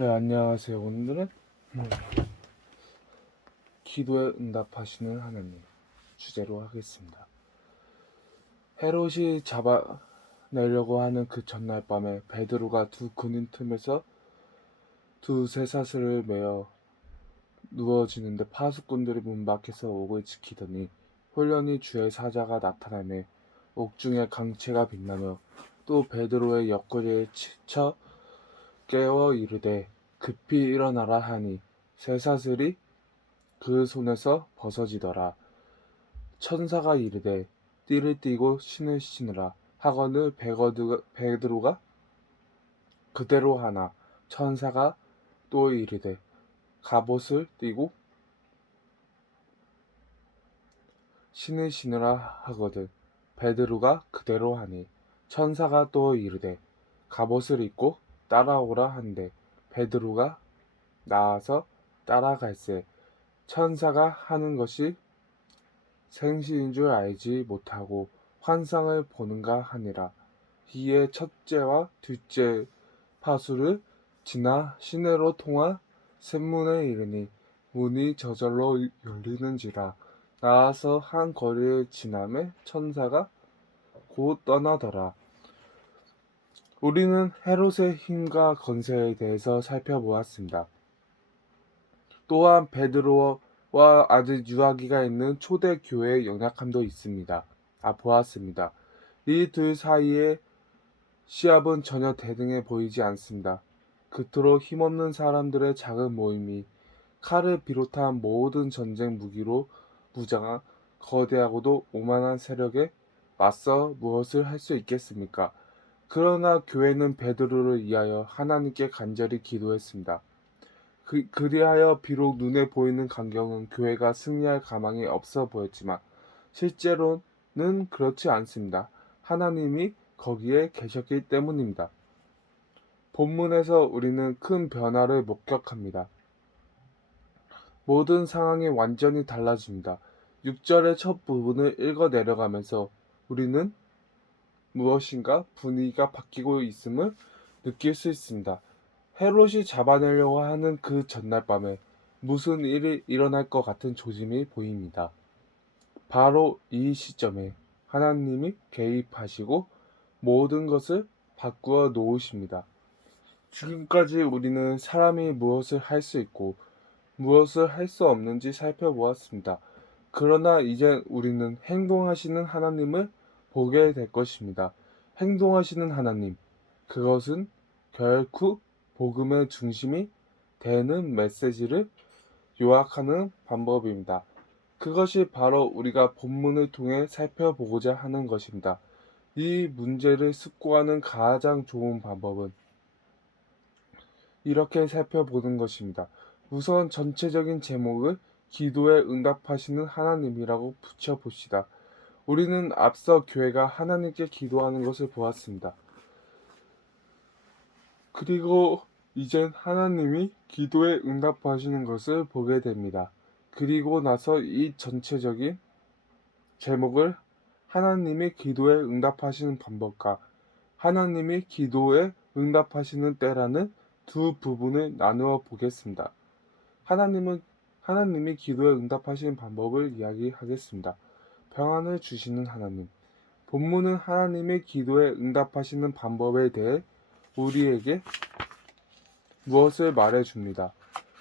네, 안녕하세요. 오늘은 기도에 응답하시는 하나님 주제로 하겠습니다. 헤롯이 잡아내려고 하는 그 전날 밤에 베드로가 두 군인 틈에서 두 쇠사슬을 매어 누워지는데 파수꾼들이 문 밖에서 옥을 지키더니 홀련히 주의 사자가 나타나매 옥중에 강채가 빛나며 또 베드로의 옆구리에 치쳐 깨워 이르되 급히 일어나라 하니 쇠사슬이 그 손에서 벗어지더라. 천사가 이르되 띠를 띠고 신을 신으라 하거늘 베드로가 그대로 하나 천사가 또 이르되 갑옷을 띠고 신을 신으라 하거든 베드로가 그대로 하니 천사가 또 이르되 갑옷을 입고 따라오라 한대 베드로가 나아서 따라갈새 천사가 하는 것이 생시인 줄 알지 못하고 환상을 보는가 하니라. 이에 첫째와 둘째 파수를 지나 시내로 통한 샘문에 이르니 문이 저절로 열리는지라. 나아서 한 거리를 지나매 천사가 곧 떠나더라. 우리는 헤롯의 힘과 건세에 대해서 살펴보았습니다. 또한 베드로와 아들 유아기가 있는 초대 교회의 연약함도 있습니다. 보았습니다. 이 둘 사이의 시합은 전혀 대등해 보이지 않습니다. 그토록 힘없는 사람들의 작은 모임이 칼을 비롯한 모든 전쟁 무기로 무장한 거대하고도 오만한 세력에 맞서 무엇을 할 수 있겠습니까? 그러나 교회는 베드로를 위하여 하나님께 간절히 기도했습니다. 그리하여 비록 눈에 보이는 광경은 교회가 승리할 가망이 없어 보였지만 실제로는 그렇지 않습니다. 하나님이 거기에 계셨기 때문입니다. 본문에서 우리는 큰 변화를 목격합니다. 모든 상황이 완전히 달라집니다. 6절의 첫 부분을 읽어 내려가면서 우리는 무엇인가 분위기가 바뀌고 있음을 느낄 수 있습니다. 헤롯이 잡아내려고 하는 그 전날 밤에 무슨 일이 일어날 것 같은 조짐이 보입니다. 바로 이 시점에 하나님이 개입하시고 모든 것을 바꾸어 놓으십니다. 지금까지 우리는 사람이 무엇을 할 수 있고 무엇을 할 수 없는지 살펴보았습니다. 그러나 이제 우리는 행동하시는 하나님을 보게 될 것입니다. 행동하시는 하나님, 그것은 결국 복음의 중심이 되는 메시지를 요약하는 방법입니다. 그것이 바로 우리가 본문을 통해 살펴보고자 하는 것입니다. 이 문제를 숙고하는 가장 좋은 방법은 이렇게 살펴보는 것입니다. 우선 전체적인 제목을 기도에 응답하시는 하나님이라고 붙여봅시다. 우리는 앞서 교회가 하나님께 기도하는 것을 보았습니다. 그리고 이젠 하나님이 기도에 응답하시는 것을 보게 됩니다. 그리고 나서 이 전체적인 제목을 하나님이 기도에 응답하시는 방법과 하나님이 기도에 응답하시는 때라는 두 부분을 나누어 보겠습니다. 하나님이 기도에 응답하시는 방법을 이야기하겠습니다. 평안을 주시는 하나님. 본문은 하나님의 기도에 응답하시는 방법에 대해 우리에게 무엇을 말해줍니다.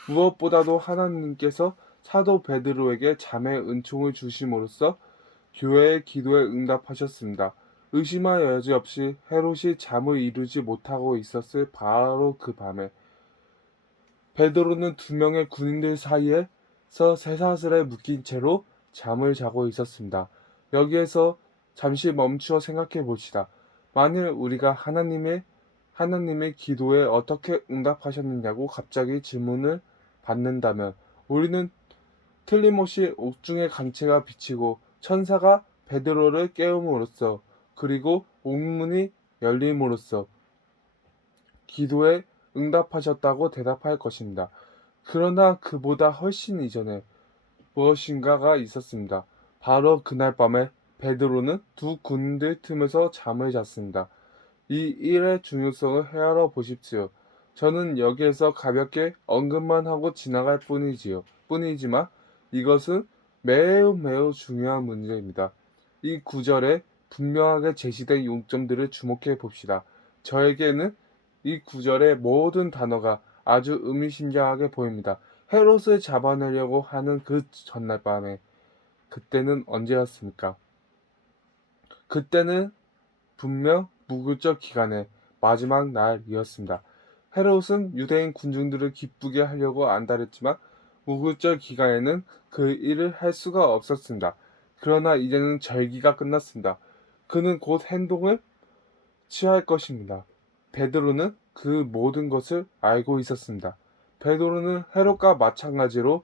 무엇보다도 하나님께서 사도 베드로에게 잠의 은총을 주심으로써 교회의 기도에 응답하셨습니다. 의심할 여지 없이 헤롯이 잠을 이루지 못하고 있었을 바로 그 밤에 베드로는 두 명의 군인들 사이에서 쇠사슬에 묶인 채로 잠을 자고 있었습니다. 여기에서 잠시 멈추어 생각해 봅시다. 만일 우리가 하나님의 기도에 어떻게 응답하셨느냐고 갑자기 질문을 받는다면 우리는 틀림없이 옥중의 강체가 비치고 천사가 베드로를 깨움으로써 그리고 옥문이 열림으로써 기도에 응답하셨다고 대답할 것입니다. 그러나 그보다 훨씬 이전에 무엇인가가 있었습니다. 바로 그날 밤에 베드로는 두 군인들 틈에서 잠을 잤습니다. 이 일의 중요성을 헤아려 보십시오. 저는 여기에서 가볍게 언급만 하고 지나갈 뿐이지만 이것은 매우 매우 중요한 문제입니다. 이 구절에 분명하게 제시된 용점들을 주목해 봅시다. 저에게는 이 구절의 모든 단어가 아주 의미심장하게 보입니다. 헤롯을 잡아내려고 하는 그 전날 밤에 그때는 언제였습니까? 그때는 분명 무교적 기간의 마지막 날이었습니다. 헤롯은 유대인 군중들을 기쁘게 하려고 안달했지만 무교적 기간에는 그 일을 할 수가 없었습니다. 그러나 이제는 절기가 끝났습니다. 그는 곧 행동을 취할 것입니다. 베드로는 그 모든 것을 알고 있었습니다. 베드로는 헤롯과 마찬가지로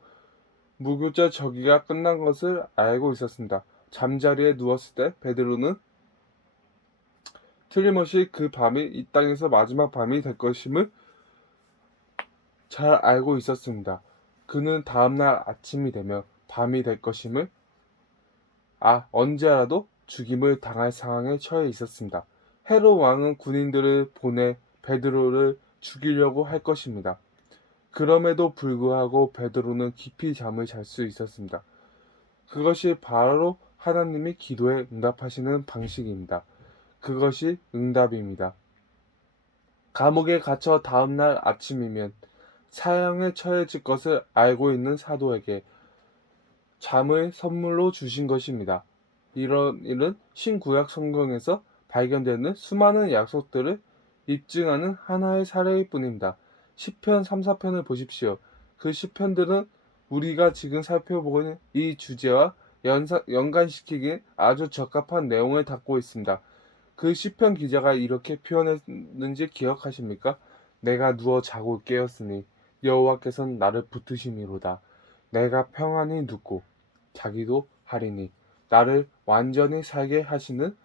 무교절 절기가 끝난 것을 알고 있었습니다. 잠자리에 누웠을 때 베드로는 틀림없이 그 밤이 이 땅에서 마지막 밤이 될 것임을 잘 알고 있었습니다. 그는 다음날 아침이 되면 밤이 될 것임을 언제라도 죽임을 당할 상황에 처해 있었습니다. 헤롯 왕은 군인들을 보내 베드로를 죽이려고 할 것입니다. 그럼에도 불구하고 베드로는 깊이 잠을 잘 수 있었습니다. 그것이 바로 하나님이 기도에 응답하시는 방식입니다. 그것이 응답입니다. 감옥에 갇혀 다음날 아침이면 사형에 처해질 것을 알고 있는 사도에게 잠을 선물로 주신 것입니다. 이런 일은 신구약 성경에서 발견되는 수많은 약속들을 입증하는 하나의 사례일 뿐입니다. 시편 3, 4편을 보십시오. 그 시편들은 우리가 지금 살펴보는 이 주제와 연관시키기에 아주 적합한 내용을 담고 있습니다. 그 시편 기자가 이렇게 표현했는지 기억하십니까? 내가 누워 자고 깨었으니 여호와께서는 나를 붙드심이로다. 내가 평안히 눕고 자기도 하리니 나를 완전히 살게 하시는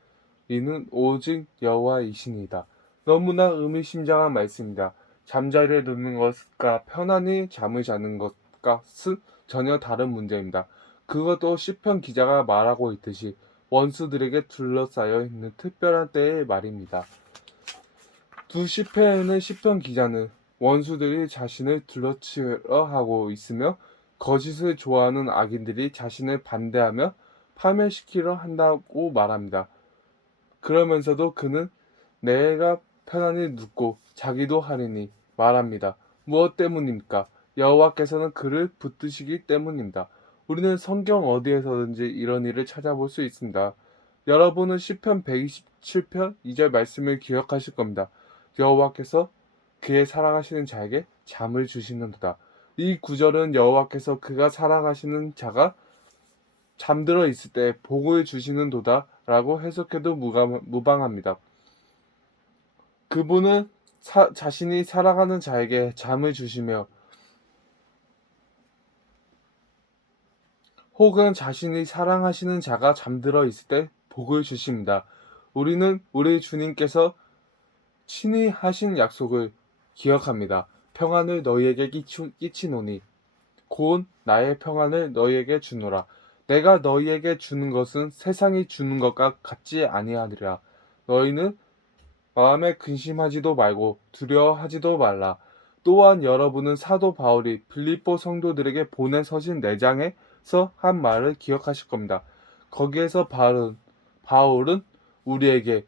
이는 오직 여호와이시니이다. 너무나 의미심장한 말씀입니다. 잠자리에 눕는 것과 편안히 잠을 자는 것과는 전혀 다른 문제입니다. 그것도 시편 기자가 말하고 있듯이 원수들에게 둘러싸여 있는 특별한 때의 말입니다. 두 시편의 시편 기자는 원수들이 자신을 둘러치려 하고 있으며 거짓을 좋아하는 악인들이 자신을 반대하며 파멸시키려 한다고 말합니다. 그러면서도 그는 내가 편안히 눕고 자기도 하리니 말합니다. 무엇 때문입니까? 여호와께서는 그를 붙드시기 때문입니다. 우리는 성경 어디에서든지 이런 일을 찾아볼 수 있습니다. 여러분은 시편 127편 2절 말씀을 기억하실 겁니다. 여호와께서 그의 사랑하시는 자에게 잠을 주시는도다. 이 구절은 여호와께서 그가 사랑하시는 자가 잠들어 있을 때 복을 주시는도다 라고 해석해도 무방합니다. 그분은 자신이 사랑하는 자에게 잠을 주시며 혹은 자신이 사랑하시는 자가 잠들어 있을 때 복을 주십니다. 우리는 우리 주님께서 친히 하신 약속을 기억합니다. 평안을 너희에게 끼치노니 곧 나의 평안을 너희에게 주노라. 내가 너희에게 주는 것은 세상이 주는 것과 같지 아니하리라. 너희는 마음에 근심하지도 말고 두려워하지도 말라. 또한 여러분은 사도 바울이 빌립보 성도들에게 보낸 서신 4장에서 한 말을 기억하실 겁니다. 거기에서 바울은 우리에게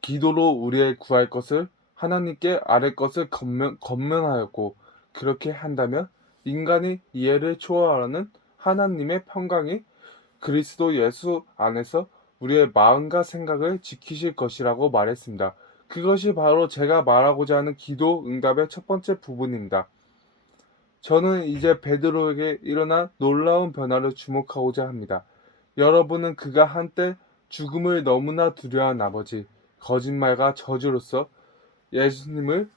기도로 우리의 구할 것을 하나님께 아뢰 것을 건면하였고 그렇게 한다면 인간이 이해를 초월하는 하나님의 평강이 그리스도 예수 안에서 우리의 마음과 생각을 지키실 것이라고 말했습니다. 그것이 바로 제가 말하고자 하는 기도 응답의 첫 번째 부분입니다. 저는 이제 베드로에게 일어난 놀라운 변화를 주목하고자 합니다. 여러분은 그가 한때 죽음을 너무나 두려워한 나머지 거짓말과 저주로서 예수님을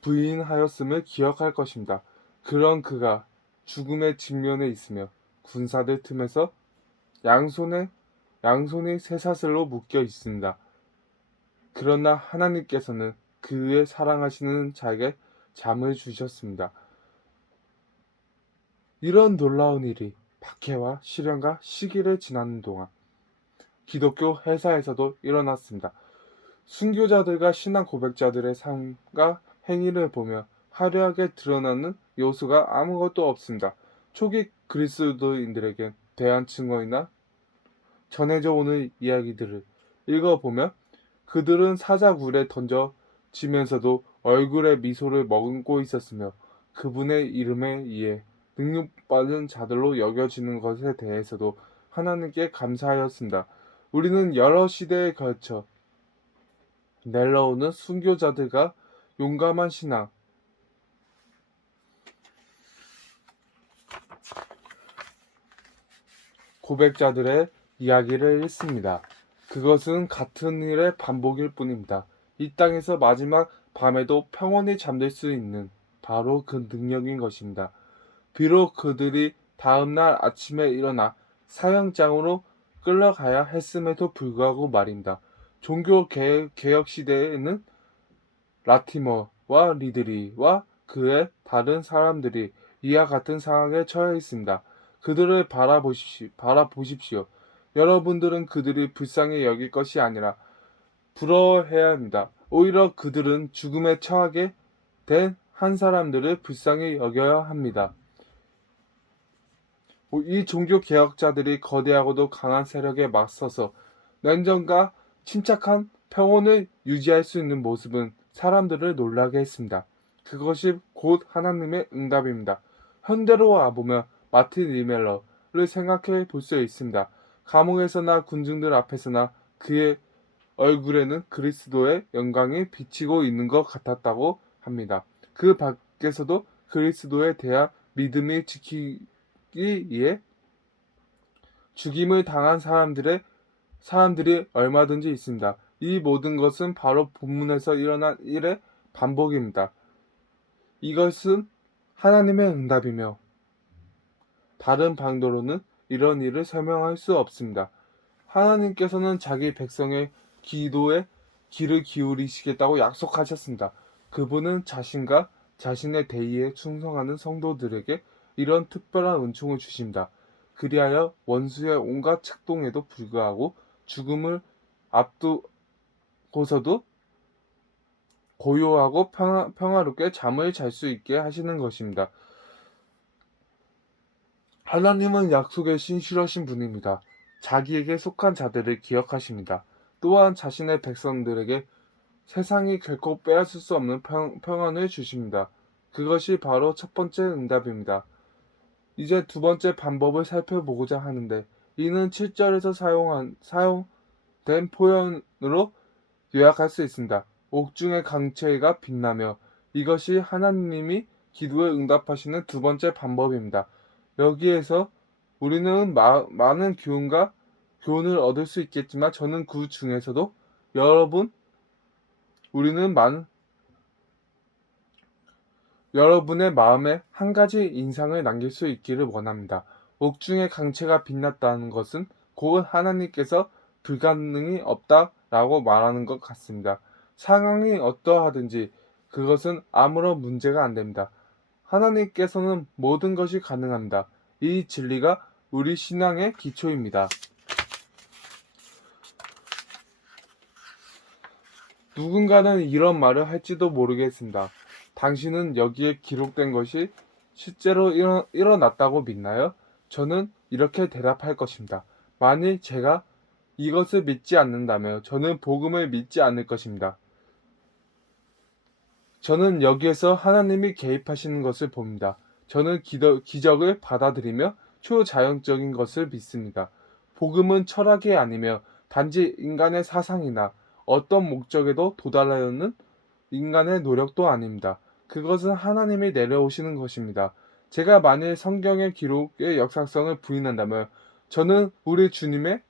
부인하였음을 기억할 것입니다. 그런 그가 죽음의 직면에 있으며 군사들 틈에서 양손이 쇠사슬로 묶여 있습니다. 그러나 하나님께서는 그의 사랑하시는 자에게 잠을 주셨습니다. 이런 놀라운 일이 박해와 시련과 시기를 지나는 동안 기독교 회사에서도 일어났습니다. 순교자들과 신앙 고백자들의 삶과 행위를 보며 화려하게 드러나는 요소가 아무것도 없습니다. 초기 그리스도인들에게 대한 증거이나 전해져 오는 이야기들을 읽어보면 그들은 사자굴에 던져지면서도 얼굴에 미소를 머금고 있었으며 그분의 이름에 의해 능력받은 자들로 여겨지는 것에 대해서도 하나님께 감사하였습니다. 우리는 여러 시대에 걸쳐 내려오는 순교자들과 용감한 신앙, 고백자들의 이야기를 읽습니다. 그것은 같은 일의 반복일 뿐입니다. 이 땅에서 마지막 밤에도 평온히 잠들 수 있는 바로 그 능력인 것입니다. 비록 그들이 다음날 아침에 일어나 사형장으로 끌려가야 했음에도 불구하고 말입니다. 종교 개혁 시대에는 라티머와 리드리와 그의 다른 사람들이 이와 같은 상황에 처해 있습니다. 그들을 바라보십시오. 여러분들은 그들이 불쌍히 여길 것이 아니라 부러워해야 합니다. 오히려 그들은 죽음에 처하게 된 한 사람들을 불쌍히 여겨야 합니다. 이 종교 개혁자들이 거대하고도 강한 세력에 맞서서 냉정과 침착한 평온을 유지할 수 있는 모습은 사람들을 놀라게 했습니다. 그것이 곧 하나님의 응답입니다. 현대로 와보면 마틴 리멜러를 생각해 볼 수 있습니다. 감옥에서나 군중들 앞에서나 그의 얼굴에는 그리스도의 영광이 비치고 있는 것 같았다고 합니다. 그 밖에서도 그리스도에 대한 믿음이 지키기 위해 죽임을 당한 사람들이 얼마든지 있습니다. 이 모든 것은 바로 본문에서 일어난 일의 반복입니다. 이것은 하나님의 응답이며 다른 방도로는 이런 일을 설명할 수 없습니다. 하나님께서는 자기 백성의 기도에 귀를 기울이시겠다고 약속하셨습니다. 그분은 자신과 자신의 대의에 충성하는 성도들에게 이런 특별한 은총을 주십니다. 그리하여 원수의 온갖 책동에도 불구하고 죽음을 앞두고서도 고요하고 평화롭게 잠을 잘 수 있게 하시는 것입니다. 하나님은 약속의 신실하신 분입니다. 자기에게 속한 자들을 기억하십니다. 또한 자신의 백성들에게 세상이 결코 빼앗을 수 없는 평안을 주십니다. 그것이 바로 첫 번째 응답입니다. 이제 두 번째 방법을 살펴보고자 하는데 이는 7절에서 사용된 표현으로 요약할 수 있습니다. 옥중의 강체가 빛나며 이것이 하나님이 기도에 응답하시는 두 번째 방법입니다. 여기에서 우리는 많은 교훈을 얻을 수 있겠지만 저는 그 중에서도 여러분의 마음에 한 가지 인상을 남길 수 있기를 원합니다. 옥중의 강체가 빛났다는 것은 곧 하나님께서 불가능이 없다라고 말하는 것 같습니다. 상황이 어떠하든지 그것은 아무런 문제가 안 됩니다. 하나님께서는 모든 것이 가능합니다. 이 진리가 우리 신앙의 기초입니다. 누군가는 이런 말을 할지도 모르겠습니다. 당신은 여기에 기록된 것이 실제로 일어났다고 믿나요? 저는 이렇게 대답할 것입니다. 만일 제가 이것을 믿지 않는다면 저는 복음을 믿지 않을 것입니다. 저는 여기에서 하나님이 개입하시는 것을 봅니다. 저는 기적을 받아들이며 초자연적인 것을 믿습니다. 복음은 철학이 아니며 단지 인간의 사상이나 어떤 목적에도 도달하려는 인간의 노력도 아닙니다. 그것은 하나님이 내려오시는 것입니다. 제가 만일 성경의 기록의 역사성을 부인한다면 저는 우리 주님의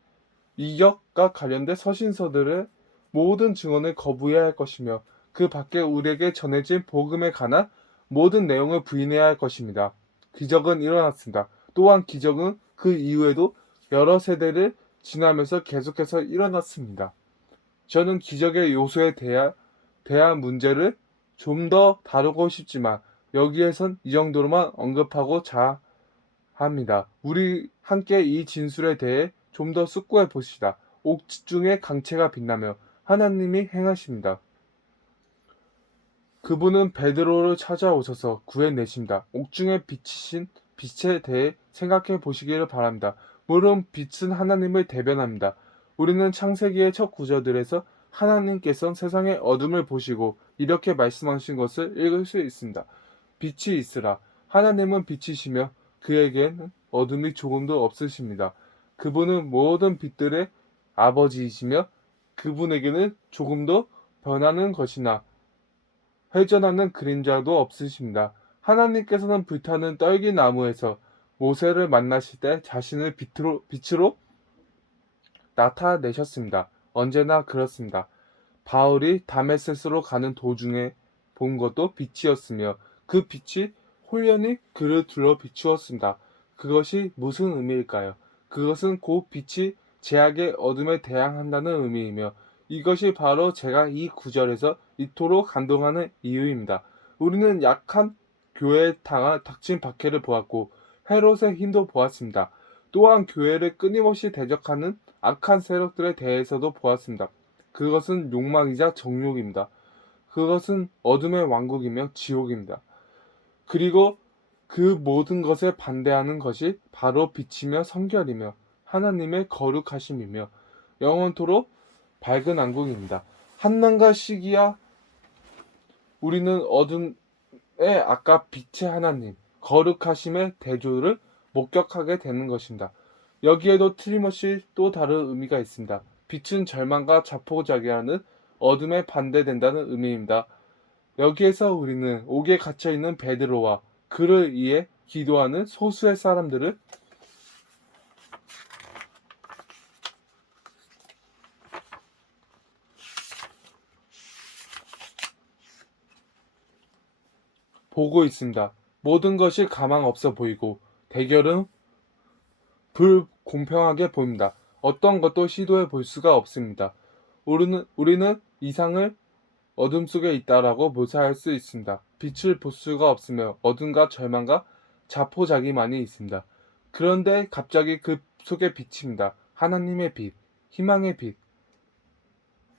이격과 관련된 서신서들의 모든 증언을 거부해야 할 것이며 그 밖에 우리에게 전해진 복음에 관한 모든 내용을 부인해야 할 것입니다. 기적은 일어났습니다. 또한 기적은 그 이후에도 여러 세대를 지나면서 계속해서 일어났습니다. 저는 기적의 요소에 대한 문제를 좀 더 다루고 싶지만 여기에선 이 정도로만 언급하고 합니다. 우리 함께 이 진술에 대해 좀 더 숙고해 봅시다. 옥중의 강체가 빛나며 하나님이 행하십니다. 그분은 베드로를 찾아오셔서 구해내십니다. 옥중에 비치신 빛에 대해 생각해 보시기를 바랍니다. 물론 빛은 하나님을 대변합니다. 우리는 창세기의 첫 구절들에서 하나님께서 세상의 어둠을 보시고 이렇게 말씀하신 것을 읽을 수 있습니다. 빛이 있으라. 하나님은 빛이시며 그에게는 어둠이 조금도 없으십니다. 그분은 모든 빛들의 아버지이시며 그분에게는 조금도 변하는 것이나 회전하는 그림자도 없으십니다. 하나님께서는 불타는 떨기나무에서 모세를 만나실 때 자신을 빛으로 나타내셨습니다. 언제나 그렇습니다. 바울이 다메섹스로 가는 도중에 본 것도 빛이었으며 그 빛이 홀연히 그를 둘러 비추었습니다. 그것이 무슨 의미일까요? 그것은 곧 빛이 제약의 어둠에 대항한다는 의미이며 이것이 바로 제가 이 구절에서 이토록 감동하는 이유입니다. 우리는 약한 교회에 닥친 박해를 보았고 헤롯의 힘도 보았습니다. 또한 교회를 끊임없이 대적하는 악한 세력들에 대해서도 보았습니다. 그것은 욕망이자 정욕입니다. 그것은 어둠의 왕국이며 지옥입니다. 그리고 그 모든 것에 반대하는 것이 바로 빛이며 성결이며 하나님의 거룩하심이며 영원토록 밝은 왕국입니다. 한남과 시기야 우리는 어둠의 아까 빛의 하나님, 거룩하심의 대조를 목격하게 되는 것입니다. 여기에도 틀림없이 또 다른 의미가 있습니다. 빛은 절망과 자포자기하는 어둠에 반대된다는 의미입니다. 여기에서 우리는 옥에 갇혀있는 베드로와 그를 위해 기도하는 소수의 사람들을 보고 있습니다. 모든 것이 가망 없어 보이고 대결은 불공평하게 보입니다. 어떤 것도 시도해 볼 수가 없습니다. 우리는 이상을 어둠 속에 있다라고 묘사할 수 있습니다. 빛을 볼 수가 없으며 어둠과 절망과 자포자기만이 있습니다. 그런데 갑자기 그 속에 빛입니다. 하나님의 빛, 희망의 빛,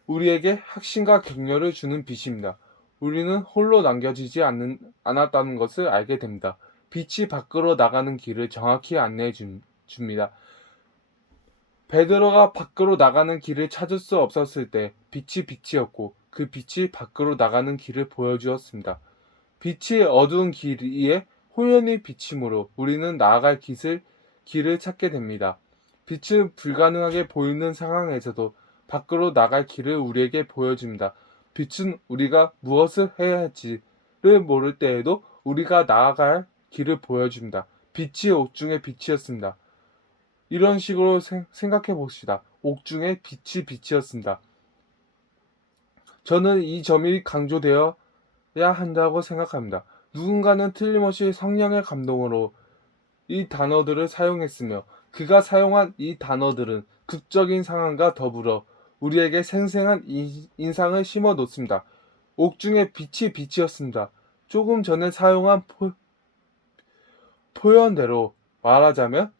우리에게 확신과 격려를 주는 빛입니다. 우리는 홀로 남겨지지 않았다는 것을 알게 됩니다. 빛이 밖으로 나가는 길을 정확히 안내해 줍니다. 베드로가 밖으로 나가는 길을 찾을 수 없었을 때 빛이 빛이었고 그 빛이 밖으로 나가는 길을 보여주었습니다. 빛이 어두운 길 위에 호연히 비침으로 우리는 나아갈 길을 찾게 됩니다. 빛은 불가능하게 보이는 상황에서도 밖으로 나갈 길을 우리에게 보여줍니다. 빛은 우리가 무엇을 해야 할지를 모를 때에도 우리가 나아갈 길을 보여줍니다. 빛이 옥중의 빛이었습니다. 이런 식으로 생각해 봅시다. 옥중의 빛이 빛이었습니다. 저는 이 점이 강조되어야 한다고 생각합니다. 누군가는 틀림없이 성령의 감동으로 이 단어들을 사용했으며 그가 사용한 이 단어들은 극적인 상황과 더불어 우리에게 생생한 인상을 심어 놓습니다. 옥중의 빛이 빛이었습니다. 조금 전에 사용한 표현대로 말하자면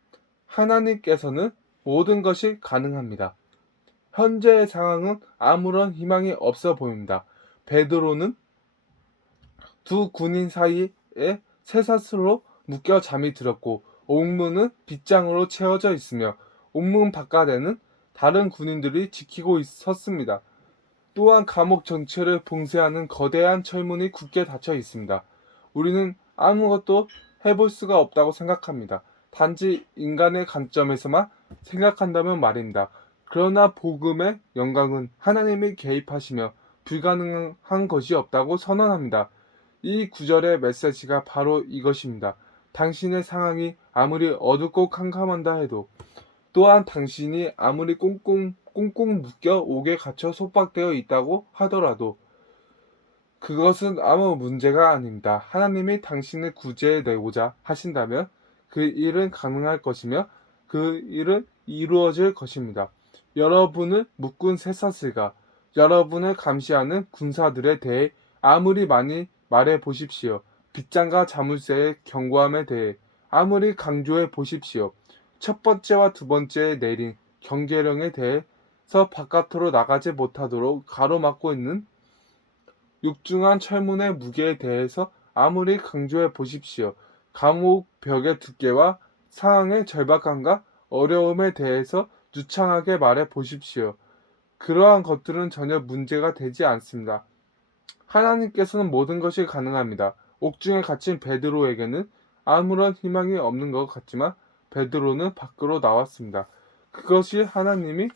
하나님께서는 모든 것이 가능합니다. 현재의 상황은 아무런 희망이 없어 보입니다. 베드로는 두 군인 사이에 쇠사슬로 묶여 잠이 들었고 옥문은 빗장으로 채워져 있으며 옥문 바깥에는 다른 군인들이 지키고 있었습니다. 또한 감옥 전체를 봉쇄하는 거대한 철문이 굳게 닫혀 있습니다. 우리는 아무것도 해볼 수가 없다고 생각합니다. 단지 인간의 관점에서만 생각한다면 말입니다. 그러나 복음의 영광은 하나님이 개입하시며 불가능한 것이 없다고 선언합니다. 이 구절의 메시지가 바로 이것입니다. 당신의 상황이 아무리 어둡고 캄캄한다 해도 또한 당신이 아무리 꽁꽁 묶여 옥에 갇혀 속박되어 있다고 하더라도 그것은 아무 문제가 아닙니다. 하나님이 당신을 구제해내고자 하신다면 그 일은 가능할 것이며 그 일은 이루어질 것입니다. 여러분을 묶은 쇠사슬과 여러분을 감시하는 군사들에 대해 아무리 많이 말해 보십시오. 빗장과 자물쇠의 경고함에 대해 아무리 강조해 보십시오. 첫 번째와 두 번째에 내린 경계령에 대해서 바깥으로 나가지 못하도록 가로막고 있는 육중한 철문의 무게에 대해서 아무리 강조해 보십시오. 감옥 벽의 두께와 상황의 절박함과 어려움에 대해서 유창하게 말해 보십시오. 그러한 것들은 전혀 문제가 되지 않습니다. 하나님께서는 모든 것이 가능합니다. 옥중에 갇힌 베드로에게는 아무런 희망이 없는 것 같지만 베드로는 밖으로 나왔습니다. 그것이 하나님이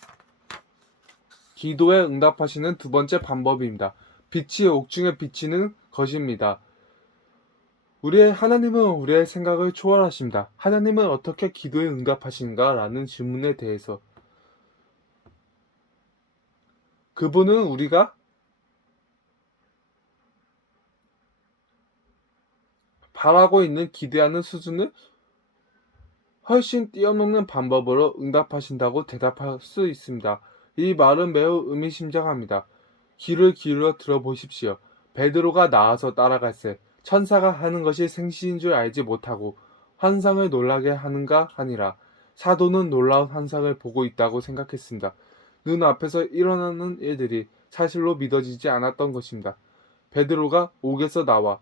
기도에 응답하시는 두 번째 방법입니다. 빛이 옥중에 비치는 것입니다. 하나님은 우리의 생각을 초월하십니다. 하나님은 어떻게 기도에 응답하신가? 라는 질문에 대해서 그분은 우리가 바라고 있는 기대하는 수준을 훨씬 뛰어넘는 방법으로 응답하신다고 대답할 수 있습니다. 이 말은 매우 의미심장합니다. 귀를 기울여 들어보십시오. 베드로가 나와서 따라갈새 천사가 하는 것이 생시인 줄 알지 못하고 환상을 놀라게 하는가 하니라. 사도는 놀라운 환상을 보고 있다고 생각했습니다. 눈앞에서 일어나는 일들이 사실로 믿어지지 않았던 것입니다. 베드로가 옥에서 나와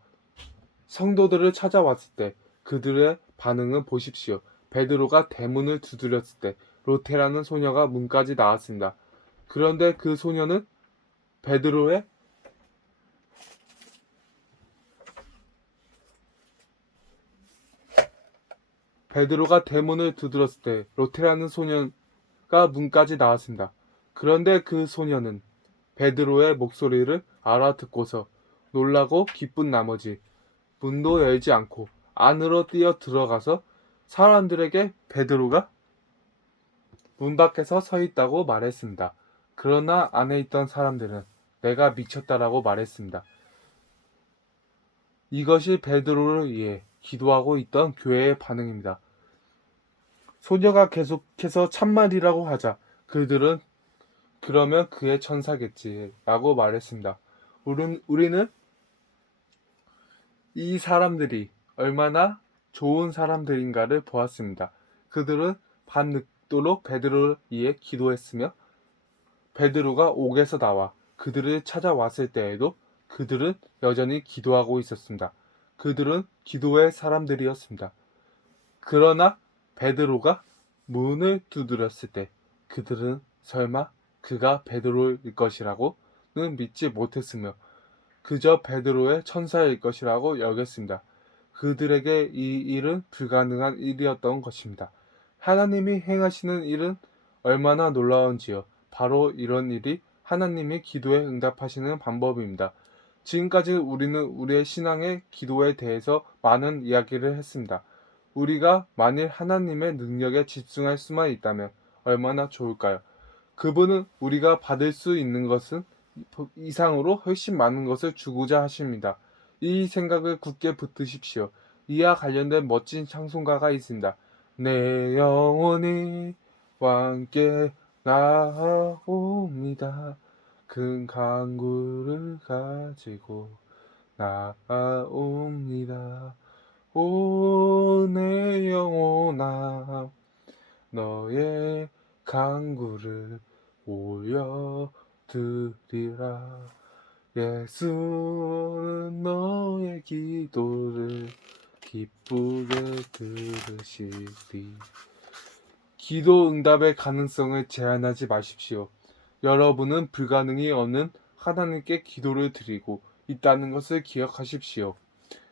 성도들을 찾아왔을 때 그들의 반응은 보십시오. 베드로가 대문을 두드렸을 때 로테라는 소녀가 문까지 나왔습니다. 그런데 그 소녀는 베드로가 대문을 두드렸을 때 로테라는 소녀가 문까지 나왔습니다. 그런데 그 소녀는 베드로의 목소리를 알아듣고서 놀라고 기쁜 나머지 문도 열지 않고 안으로 뛰어 들어가서 사람들에게 베드로가 문 밖에서 서 있다고 말했습니다. 그러나 안에 있던 사람들은 내가 미쳤다라고 말했습니다. 이것이 베드로를 위해 기도하고 있던 교회의 반응입니다. 소녀가 계속해서 참말이라고 하자 그들은 그러면 그의 천사겠지 라고 말했습니다. 우리는 이 사람들이 얼마나 좋은 사람들인가를 보았습니다. 그들은 밤늦도록 베드로를 위해 기도했으며 베드로가 옥에서 나와 그들을 찾아왔을 때에도 그들은 여전히 기도하고 있었습니다. 그들은 기도의 사람들이었습니다. 그러나 베드로가 문을 두드렸을 때 그들은 설마 그가 베드로일 것이라고는 믿지 못했으며 그저 베드로의 천사일 것이라고 여겼습니다. 그들에게 이 일은 불가능한 일이었던 것입니다. 하나님이 행하시는 일은 얼마나 놀라운지요. 바로 이런 일이 하나님이 기도에 응답하시는 방법입니다. 지금까지 우리는 우리의 신앙의 기도에 대해서 많은 이야기를 했습니다. 우리가 만일 하나님의 능력에 집중할 수만 있다면 얼마나 좋을까요? 그분은 우리가 받을 수 있는 것은 이상으로 훨씬 많은 것을 주고자 하십니다. 이 생각을 굳게 붙드십시오. 이와 관련된 멋진 찬송가가 있습니다. 내 영혼이 왕께 나아옵니다. 큰 강구를 가지고 나아옵니다. 오, 내 영혼아, 너의 강구를 올려드리라. 예수는 너의 기도를 기쁘게 들으시리. 기도 응답의 가능성을 제한하지 마십시오. 여러분은 불가능이 없는 하나님께 기도를 드리고 있다는 것을 기억하십시오.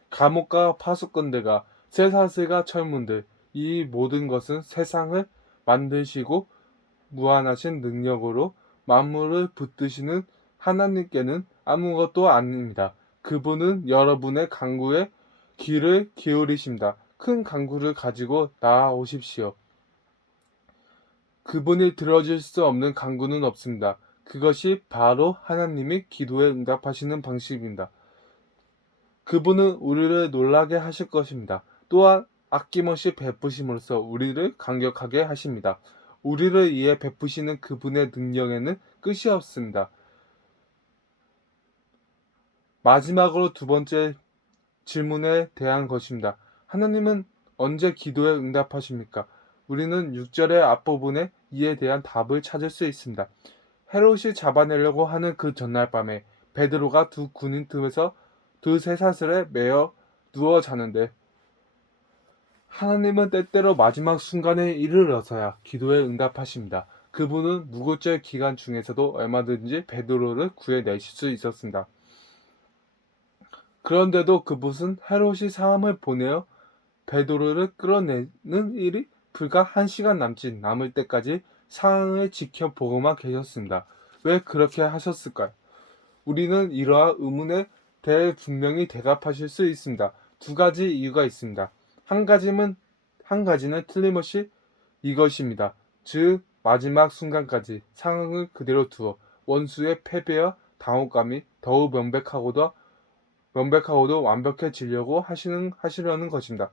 감옥과 파수꾼들과 쇠사슬과 철문들, 이 모든 것은 세상을 만드시고 무한하신 능력으로 만물을 붙드시는 하나님께는 아무것도 아닙니다. 그분은 여러분의 간구에 귀를 기울이십니다. 큰 간구를 가지고 나아오십시오. 그분이 들어줄 수 없는 간구는 없습니다. 그것이 바로 하나님이 기도에 응답하시는 방식입니다. 그분은 우리를 놀라게 하실 것입니다. 또한 아낌없이 베푸심으로써 우리를 감격하게 하십니다. 우리를 위해 베푸시는 그분의 능력에는 끝이 없습니다. 마지막으로 두 번째 질문에 대한 것입니다. 하나님은 언제 기도에 응답하십니까? 우리는 6절의 앞부분에 이에 대한 답을 찾을 수 있습니다. 헤롯이 잡아내려고 하는 그 전날 밤에 베드로가 두 군인 틈에서 두 쇠사슬에 매여 누워 자는데 하나님은 때때로 마지막 순간에 이르러서야 기도에 응답하십니다. 그분은 무고죄 기간 중에서도 얼마든지 베드로를 구해내실 수 있었습니다. 그런데도 그분은 헤롯이 사람을 보내어 베드로를 끌어내는 일이 불과 1시간 남을 때까지 상황을 지켜보고만 계셨습니다. 왜 그렇게 하셨을까요? 우리는 이러한 의문에 대해 분명히 대답하실 수 있습니다. 두 가지 이유가 있습니다. 한 가지는 틀림없이 이것입니다. 즉 마지막 순간까지 상황을 그대로 두어 원수의 패배와 당혹감이 더욱 명백하고도 완벽해지려고 하시려는 것입니다.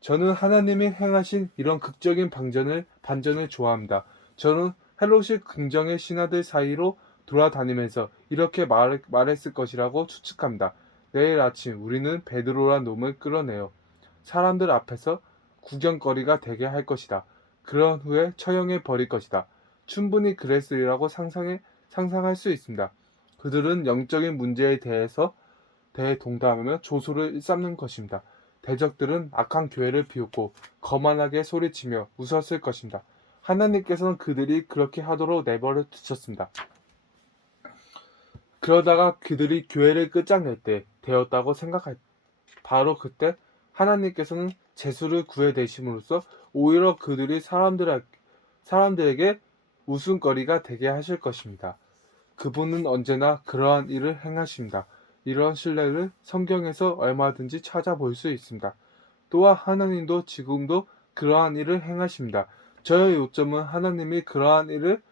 저는 하나님이 행하신 이런 극적인 반전을 좋아합니다. 저는 헬롯이 긍정의 신하들 사이로 돌아다니면서 이렇게 말했을 것이라고 추측합니다. 내일 아침 우리는 베드로란 놈을 끌어내어 사람들 앞에서 구경거리가 되게 할 것이다. 그런 후에 처형해 버릴 것이다. 충분히 그랬으리라고 상상할 수 있습니다. 그들은 영적인 문제에 대해 동담하며 조소를 일삼는 것입니다. 대적들은 악한 교회를 비웃고 거만하게 소리치며 웃었을 것입니다. 하나님께서는 그들이 그렇게 하도록 내버려 두셨습니다. 그러다가 그들이 교회를 끝장낼 때 되었다고 생각할 바로 그때 하나님께서는 제수를 구해내심으로써 오히려 그들이 사람들에게 웃음거리가 되게 하실 것입니다. 그분은 언제나 그러한 일을 행하십니다. 이런 신뢰를 성경에서 얼마든지 찾아볼 수 있습니다. 또한 하나님도 지금도 그러한 일을 행하십니다. 저의 요점은 하나님이 그러한 일을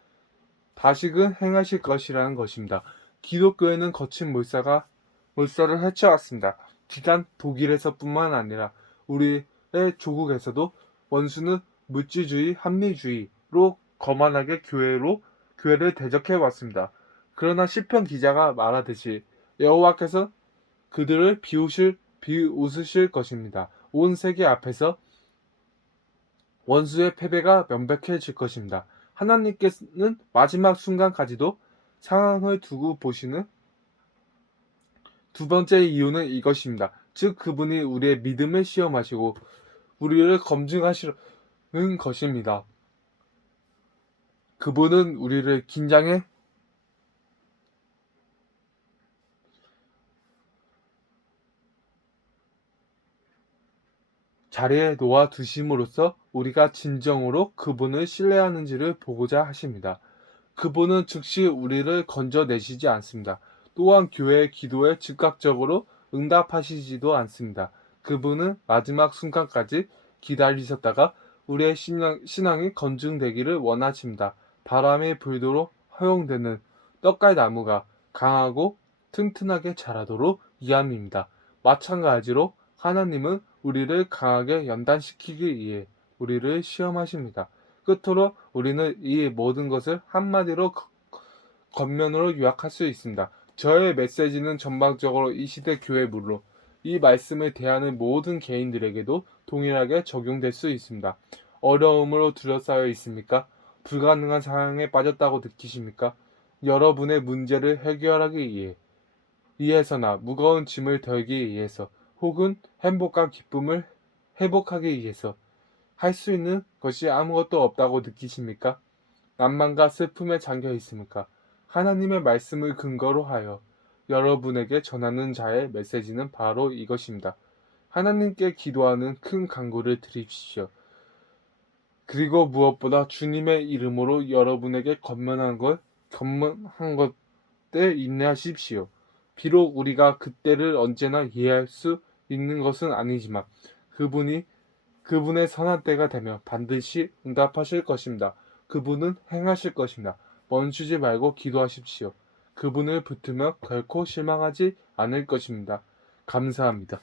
다시금 행하실 것이라는 것입니다. 기독교에는 거친 몰살을 헤쳐왔습니다. 비단 독일에서뿐만 아니라 우리의 조국에서도 원수는 물질주의, 합리주의로 거만하게 교회를 대적해 왔습니다. 그러나 시편 기자가 말하듯이 여호와께서 그들을 비웃으실 것입니다. 온 세계 앞에서 원수의 패배가 명백해질 것입니다. 하나님께서는 마지막 순간까지도 상황을 두고 보시는 두 번째 이유는 이것입니다. 즉 그분이 우리의 믿음을 시험하시고 우리를 검증하시는 것입니다. 그분은 우리를 긴장의 자리에 놓아 두심으로써 우리가 진정으로 그분을 신뢰하는지를 보고자 하십니다. 그분은 즉시 우리를 건져내시지 않습니다. 또한 교회의 기도에 즉각적으로 응답하시지도 않습니다. 그분은 마지막 순간까지 기다리셨다가 우리의 신앙이 건증되기를 원하십니다. 바람이 불도록 허용되는 떡갈나무가 강하고 튼튼하게 자라도록 이함입니다. 마찬가지로 하나님은 우리를 강하게 연단시키기 위해 우리를 시험하십니다. 끝으로 우리는 이 모든 것을 한마디로 겉면으로 요약할 수 있습니다. 저의 메시지는 전반적으로 이 시대 교회 물론 이 말씀을 대하는 모든 개인들에게도 동일하게 적용될 수 있습니다. 어려움으로 둘러싸여 있습니까? 불가능한 상황에 빠졌다고 느끼십니까? 여러분의 문제를 해결하기 위해서나 무거운 짐을 덜기 위해서 혹은 행복과 기쁨을 회복하기 위해서 할 수 있는 것이 아무것도 없다고 느끼십니까? 난망과 슬픔에 잠겨 있습니까? 하나님의 말씀을 근거로 하여 여러분에게 전하는 자의 메시지는 바로 이것입니다. 하나님께 기도하는 큰 간구를 드리십시오. 그리고 무엇보다 주님의 이름으로 여러분에게 권면한 것에 인내하십시오. 비록 우리가 그때를 언제나 이해할 수 있는 것은 아니지만 그분의 선한 때가 되면 반드시 응답하실 것입니다. 그분은 행하실 것입니다. 멈추지 말고 기도하십시오. 그분을 붙들면 결코 실망하지 않을 것입니다. 감사합니다.